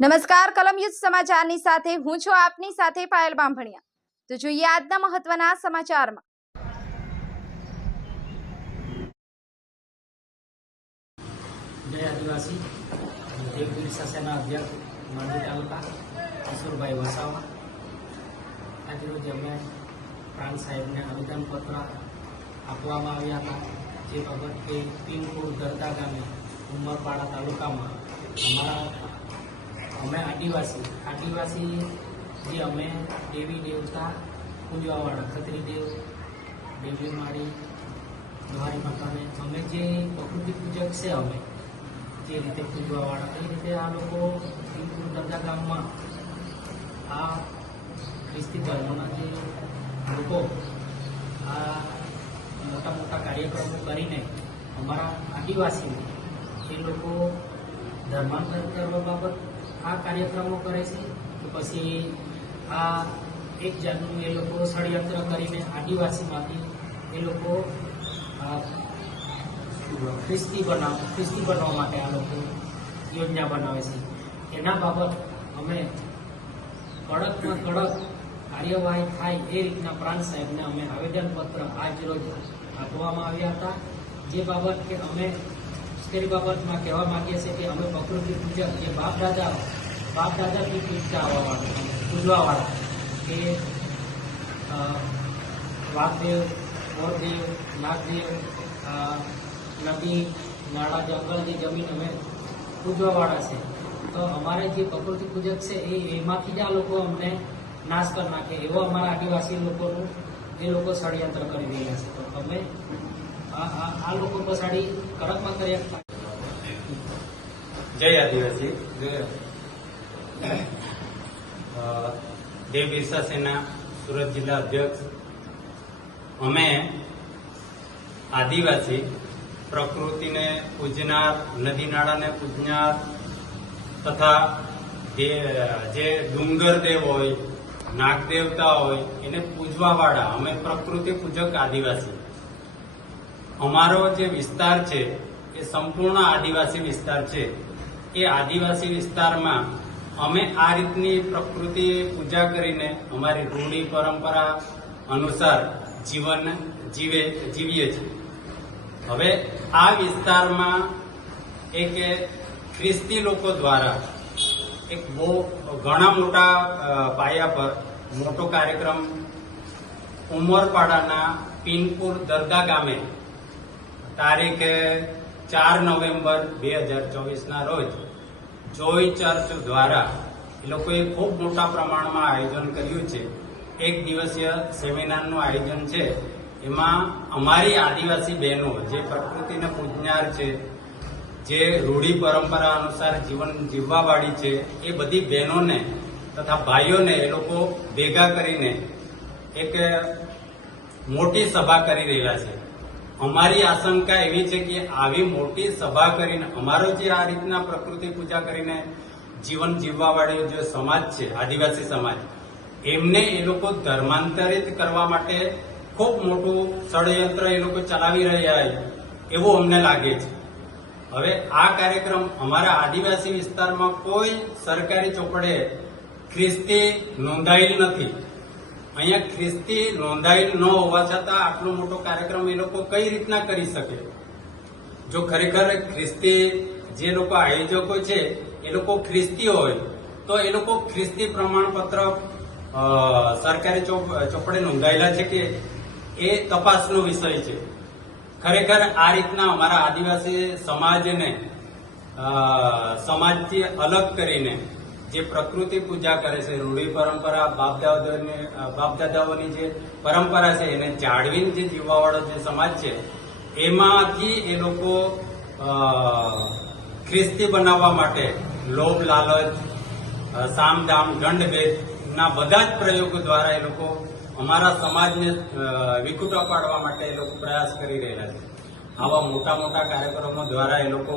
નમસ્કાર કલમ યુદ્ધ સમાચારની સાથે હું છું આપની સાથે પાયલ બામભણિયા। તો જોઈએ આજના મહત્વના સમાચારમાં। जय आदिवासी देवगिरी शासना अध्यक्ष માંડવી તાલુકા કિશોરભાઈ વસાવા आज रोज અમે પ્રાંત સાહેબને આવેદનપત્ર આપવામાં આવ્યા હતા। જે બાબતે પીનપુર દરદા ગામે ઉમરપાડા તાલુકામાં અમે આદિવાસી જે અમે દેવી દેવતા પૂજવાવાળા ખત્રી દેવ દેવી મારી દ્વારી માતાને અમે જે પ્રકૃતિ પૂજક છે અમે જે રીતે પૂજવાવાળા એ રીતે આ લોકો પીનપુર દરદા ગામમાં આ ખ્રિસ્તી ધર્મના જે લોકો આ મોટા મોટા કાર્યક્રમો કરીને અમારા આદિવાસીને એ લોકો ધર્માંતર કરવા બાબત આ કાર્યક્રમો કરે છે કે પછી આ એક જાતનું એ લોકો ષડયંત્ર કરીને આદિવાસીમાંથી એ લોકો ખ્રિસ્તી બનવા માટે આ લોકો યોજના બનાવે છે। એના બાબત અમે કડકમાં કડક કાર્યવાહી થાય એ રીતના પ્રાંત સાહેબને અમે આવેદનપત્ર આજ રોજ આપવામાં આવ્યા હતા। જે બાબત કે અમે તેની બાબતમાં કહેવા માંગીએ છીએ કે અમે પ્રકૃતિ પૂજક જે બાપ દાદાથી પૂજવાવાળા કે વાઘદેવ મોરદેવ નાગદેવ નદી નાળા જંગલની જમીન અમે પૂજવાવાળા છે। તો અમારે જે પ્રકૃતિ પૂજક છે એમાંથી જ આ લોકો અમને નાશ કરી નાખે એવો અમારા આદિવાસી લોકોનું એ લોકો ષડયંત્ર કરી રહ્યા છે। તો અમે આ લોકો પછાડી કડકમાં કર્યા। જય આદિવાસી દેવ બિરસા સેના સુરત જિલ્લા અધ્યક્ષ અમે આદિવાસી પ્રકૃતિને પૂજનાર નદી નાળાને પૂજનાર તથા જે ડુંગર દેવ હોય નાગ દેવતા હોય એને પૂજવા વાળા અમે પ્રકૃતિ પૂજક આદિવાસી। અમારો જે વિસ્તાર છે એ સંપૂર્ણ આદિવાસી વિસ્તાર છે। એ આદિવાસી વિસ્તારમાં અમે આ રીતની પ્રકૃતિ પૂજા કરીને અમારી રૂઢી પરંપરા અનુસાર જીવન જીવીએ છીએ। હવે આ વિસ્તારમાં એક ખ્રિસ્તી લોકો દ્વારા એક બહુ ઘણા મોટા પાયા પર મોટો કાર્યક્રમ ઉમરપાડાના પીનપુર દરદા ગામે તારીખ 4 નવેમ્બર 2024ના રોજ જોય ચર્ચ દ્વારા એ લોકોએ ખૂબ મોટા પ્રમાણમાં આયોજન કર્યું છે। એક દિવસીય સેમિનારનું આયોજન છે। એમાં અમારી આદિવાસી બહેનો જે પ્રકૃતિને પૂજનાર છે જે રૂઢી પરંપરા અનુસાર જીવન જીવવાવાળી છે એ બધી બહેનોને તથા ભાઈઓને એ લોકો ભેગા કરીને એક મોટી સભા કરી રહેલા છે। અમારી આશંકા એવી છે કે આવી મોટી સભા કરીને અમારો જે આ રીતના પ્રકૃતિ પૂજા કરીને જીવન જીવવાવાળો જે સમાજ છે આદિવાસી સમાજ એમને એ લોકો ધર્માંતરિત કરવા માટે ખૂબ મોટું ષડયંત્ર એ લોકો ચલાવી રહ્યા એવું અમને લાગે છે। હવે આ કાર્યક્રમ અમારા આદિવાસી વિસ્તારમાં કોઈ સરકારી ચોપડે ખ્રિસ્તી નોંધાયેલ નથી। અહીંયા ખ્રિસ્તી નોંધાયેલ ન હોવા છતાં આટલો મોટો કાર્યક્રમ એ લોકો કઈ રીતના કરી શકે? જો ખરેખર ખ્રિસ્તી જે લોકો આયોજકો છે એ લોકો ખ્રિસ્તી હોય તો એ લોકો ખ્રિસ્તી પ્રમાણપત્ર સરકારી ચોપડે નોંધાયેલા છે કે એ તપાસનો વિષય છે। ખરેખર આ રીતના અમારા આદિવાસી સમાજને સમાજથી અલગ કરીને જે પ્રકૃતિ પૂજા કરે છે રૂઢી પરંપરા બાપ દાદાઓની જે પરંપરા છે એને જાળવીને જે જીવવાવાળો જે સમાજ છે એમાંથી એ લોકો ખ્રિસ્તી બનાવવા માટે લોભ લાલચ સામદામ દંડભેદના બધા જ પ્રયોગો દ્વારા એ લોકો અમારા સમાજને વિખૂટા પાડવા માટે એ લોકો પ્રયાસ કરી રહેલા છે। આવા મોટા મોટા કાર્યક્રમો દ્વારા એ લોકો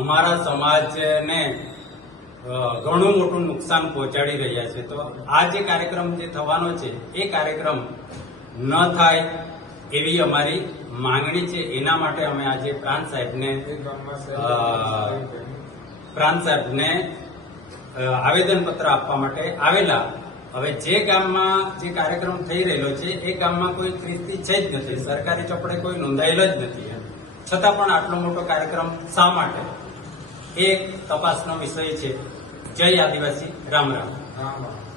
અમારા સમાજને ઘણું મોટું નુકસાન પહોંચાડી રહ્યા છે। તો આ જે કાર્યક્રમ જે થવાનો છે એ કાર્યક્રમ ન થાય એવી અમારી માંગણી છે। એના માટે અમે આજે પ્રાંત સાહેબને આવેદનપત્ર આપવા માટે આવેલા. હવે જે ગામમાં જે કાર્યક્રમ થઈ રહેલો છે એ ગામમાં કોઈ ખ્રિસ્તી છે જ નથી, સરકારી ચોપડે કોઈ નોંધાયેલ જ નથી. છતાં પણ આટલો મોટો કાર્યક્રમ શા માટે, એ તપાસનો વિષય છે. જય આદિવાસી. રામ રામ. રામ રામ.